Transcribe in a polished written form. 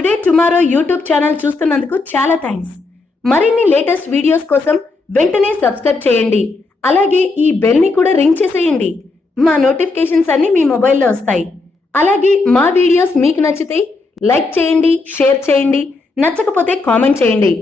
Today tomorrow YouTube channel చూస్తున్నందుకు చాలా thanks. మరిన్ని latest videos కోసం వెంటనే సబ్స్క్రైబ్ చేయండి. అలాగే ఈ బెల్ ని కూడా రింగ్ చేసేయండి. మా నోటిఫికేషన్స్ అన్ని మీ మొబైల్లో వస్తాయి. అలాగే మా వీడియోస్ మీకు నచ్చితే లైక్ చేయండి, షేర్ చేయండి, నచ్చకపోతే కామెంట్ చేయండి.